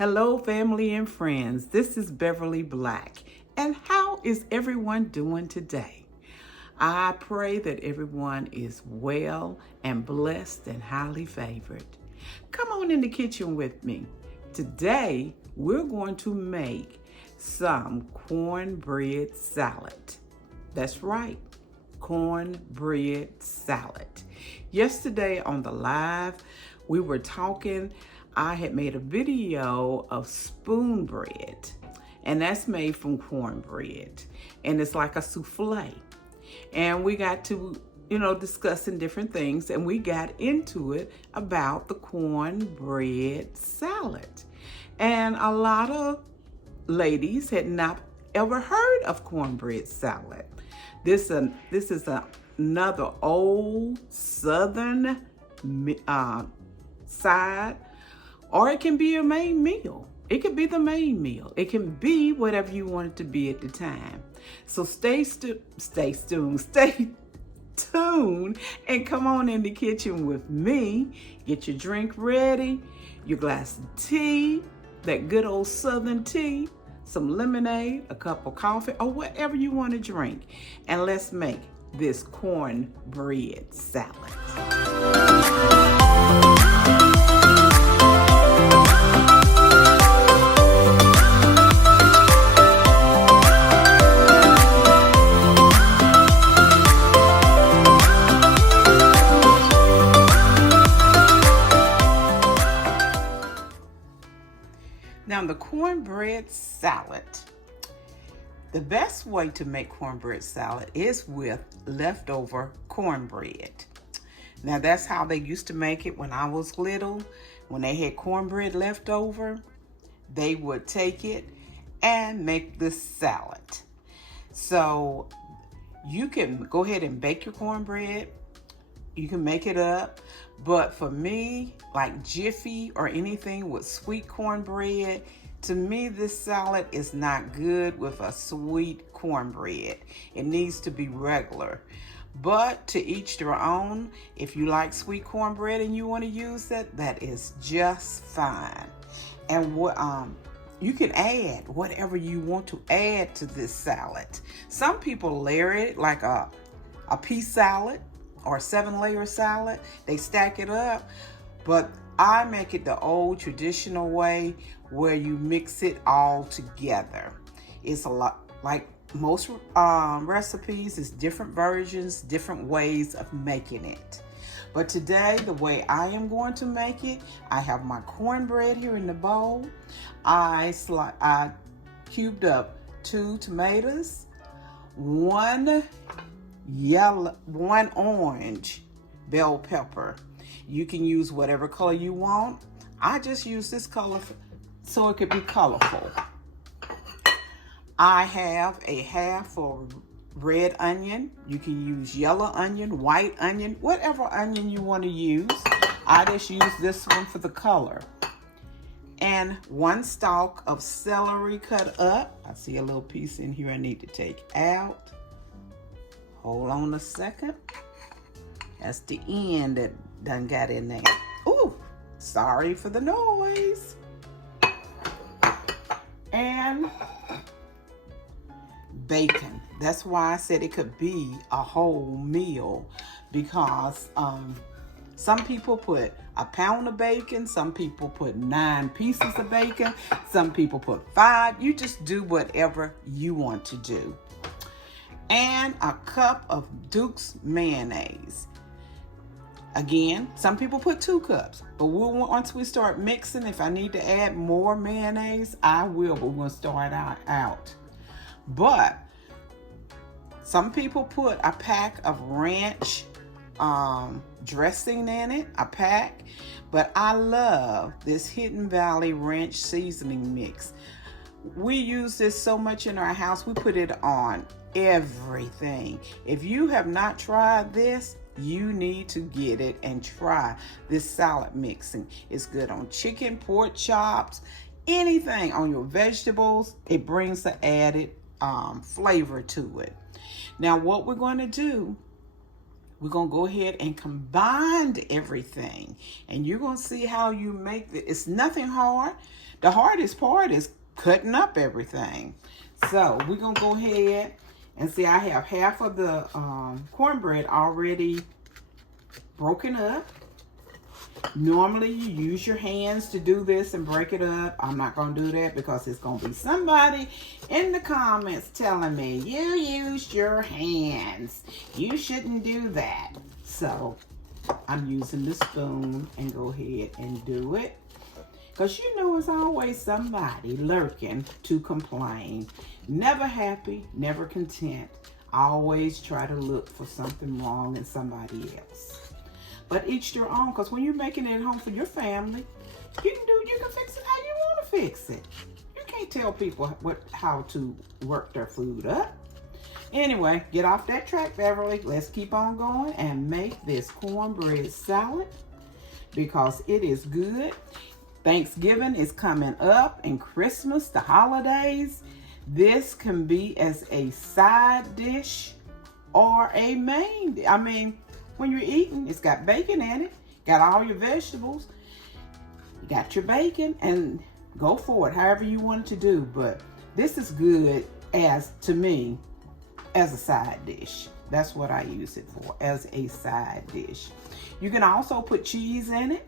Hello, family and friends. This is Beverly Black. And how is everyone doing today? I pray that everyone is well and blessed and highly favored. Come on in the kitchen with me. Today, we're going to make some cornbread salad. That's right, cornbread salad. Yesterday on the live, we were talking. I had made a video of spoon bread, and that's made from cornbread, and it's like a souffle. And we got to, discussing different things, and we got into it about the cornbread salad. And a lot of ladies had not ever heard of cornbread salad. This is another old Southern side. Or it can be your main meal. It could be the main meal. It can be whatever you want it to be at the time. So stay tuned, and come on in the kitchen with me. Get your drink ready, your glass of tea, that good old Southern tea, some lemonade, a cup of coffee, or whatever you want to drink. And let's make this cornbread salad. Now, the cornbread salad, the best way to make cornbread salad is with leftover cornbread. Now, that's how they used to make it when I was little. When they had cornbread left over, they would take it and make this salad. So you can go ahead and bake your cornbread. You can make it up. But for me, like Jiffy or anything with sweet cornbread, to me, this salad is not good with a sweet cornbread. It needs to be regular. But to each their own. If you like sweet cornbread and you want to use it, that is just fine. And you can add whatever you want to add to this salad. Some people layer it like a pea salad or 7-layer salad. They stack it up, but I make it the old traditional way where you mix it all together. It's a lot like most recipes, is different versions, different ways of making it. But today, the way I am going to make it, I have my cornbread here in the bowl. I cubed up 2 tomatoes, 1 orange bell pepper. You can use whatever color you want. I just use this color so it could be colorful. I have a half of red onion. You can use yellow onion, white onion, whatever onion you want to use. I just use this one for the color. And 1 stalk of celery cut up. I see a little piece in here I need to take out. Hold on a second. That's the end that done got in there. Ooh, sorry for the noise. And bacon. That's why I said it could be a whole meal, because some people put a pound of bacon, some people put 9 pieces of bacon, some people put 5. You just do whatever you want to do. And a cup of Duke's mayonnaise. Again, some people put 2 cups, but once we start mixing, if I need to add more mayonnaise, I will, but we're going to start out. But some people put a pack of ranch dressing in it, a pack, but I love this Hidden Valley ranch seasoning mix. We use this so much in our house, we put it on everything. If you have not tried this, you need to get it and try this salad mixing. It's good on chicken, pork chops, anything on your vegetables. It brings the added flavor to it. Now what we're going to do, we're going to go ahead and combine everything. And you're going to see how you make it. It's nothing hard. The hardest part is cutting up everything. So we're going to go ahead and see, I have half of the cornbread already broken up. Normally you use your hands to do this and break it up. I'm not going to do that because it's going to be somebody in the comments telling me, you used your hands. You shouldn't do that. So I'm using the spoon and go ahead and do it. Because you know it's always somebody lurking to complain. Never happy, never content. Always try to look for something wrong in somebody else. But each their own, because when you're making it at home for your family, you can fix it how you want to fix it. You can't tell people how to work their food up. Anyway, get off that track, Beverly. Let's keep on going and make this cornbread salad because it is good. Thanksgiving is coming up and Christmas, the holidays. This can be as a side dish or a main. When you're eating, it's got bacon in it, got all your vegetables, you got your bacon, and go for it, however you want it to do. But this is good to me, as a side dish. That's what I use it for, as a side dish. You can also put cheese in it.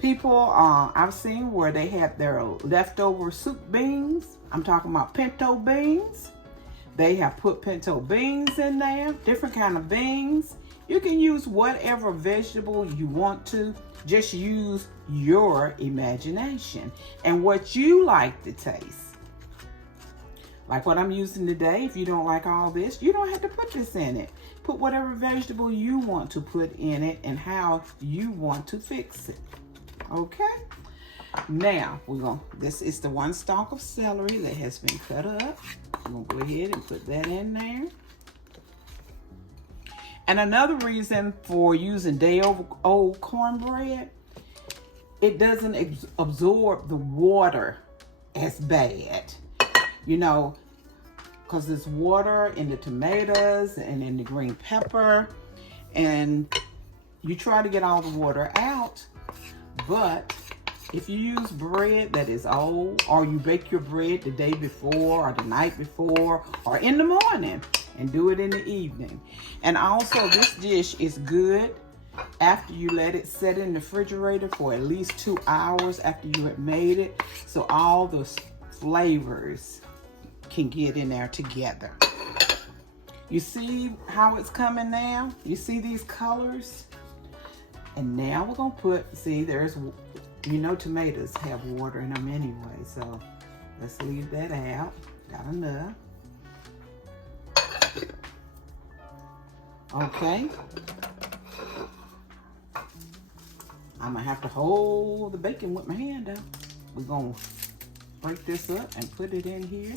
People, I've seen where they have their leftover soup beans. I'm talking about pinto beans. They have put pinto beans in there, different kind of beans. You can use whatever vegetable you want to. Just use your imagination and what you like to taste. Like what I'm using today, if you don't like all this, you don't have to put this in it. Put whatever vegetable you want to put in it and how you want to fix it. Okay? Now, this is the 1 stalk of celery that has been cut up. I'm going to go ahead and put that in there. And another reason for using day-old cornbread, it doesn't absorb the water as bad. You know, because there's water in the tomatoes and in the green pepper. And you try to get all the water out. But if you use bread that is old, or you bake your bread the day before or the night before or in the morning, and do it in the evening. And also this dish is good after you let it sit in the refrigerator for at least 2 hours after you have made it, so all the flavors can get in there together. You see how it's coming now? You see these colors? And now we're gonna put, tomatoes have water in them anyway, so let's leave that out. Got enough. Okay. I'm gonna have to hold the bacon with my hand though. We're gonna break this up and put it in here.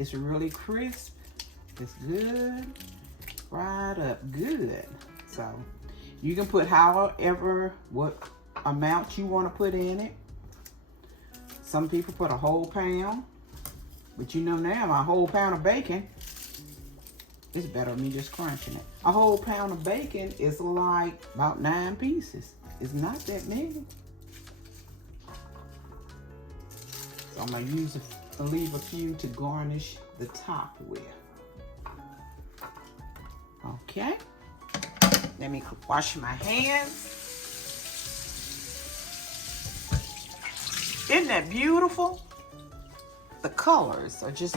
It's really crisp. It's good. Fried up good. So you can put what amount you want to put in it. Some people put a whole pound. But you know now, my whole pound of bacon, it's better than me just crunching it. A whole pound of bacon is like about 9 pieces. It's not that many. So I'm going to leave a few to garnish the top with. Okay. Let me wash my hands. Isn't that beautiful? The colors are just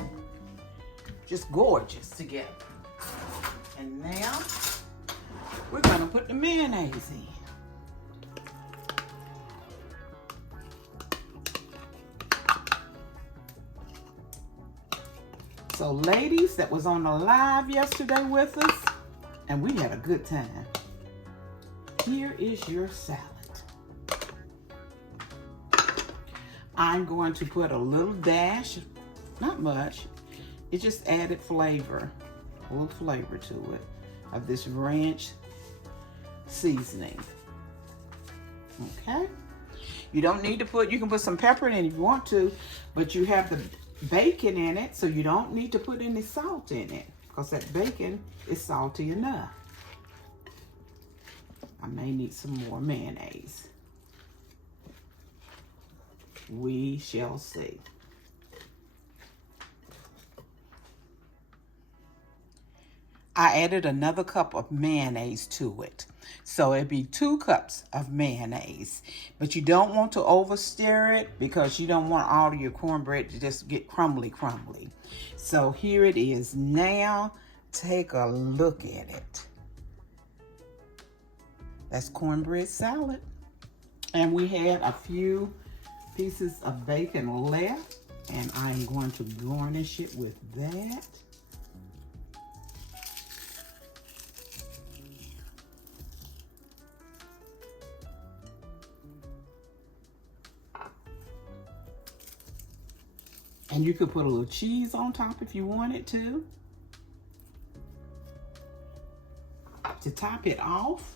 gorgeous together. And now we're gonna put the mayonnaise in. So ladies that was on the live yesterday with us, and we had a good time. Here is your salad. I'm going to put a little dash, not much, it just added flavor, a little flavor to it, of this ranch seasoning. Okay? You don't need to you can put some pepper in it if you want to, but you have the bacon in it, so you don't need to put any salt in it, because that bacon is salty enough. I may need some more mayonnaise. We shall see. I added another cup of mayonnaise to it. So it'd be 2 cups of mayonnaise. But you don't want to over stir it because you don't want all of your cornbread to just get crumbly. So here it is now. Take a look at it. That's cornbread salad. And we had a few pieces of bacon left, and I'm going to garnish it with that. And you could put a little cheese on top if you wanted to. To top it off,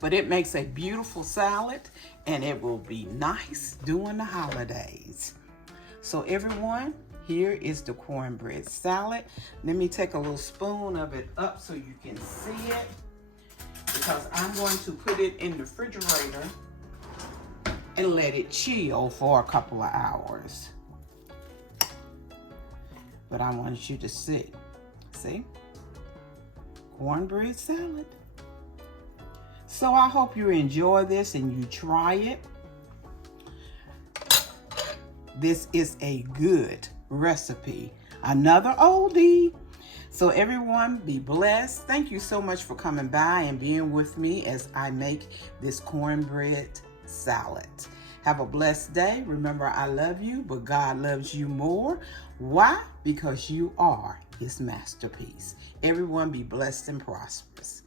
but it makes a beautiful salad, and it will be nice during the holidays. So everyone, here is the cornbread salad. Let me take a little spoon of it up so you can see it, because I'm going to put it in the refrigerator and let it chill for a couple of hours. But I wanted you to see, cornbread salad. So I hope you enjoy this and you try it. This is a good recipe. Another oldie. So everyone, be blessed. Thank you so much for coming by and being with me as I make this cornbread salad. Have a blessed day. Remember, I love you, but God loves you more. Why? Because you are His masterpiece. Everyone be blessed and prosperous.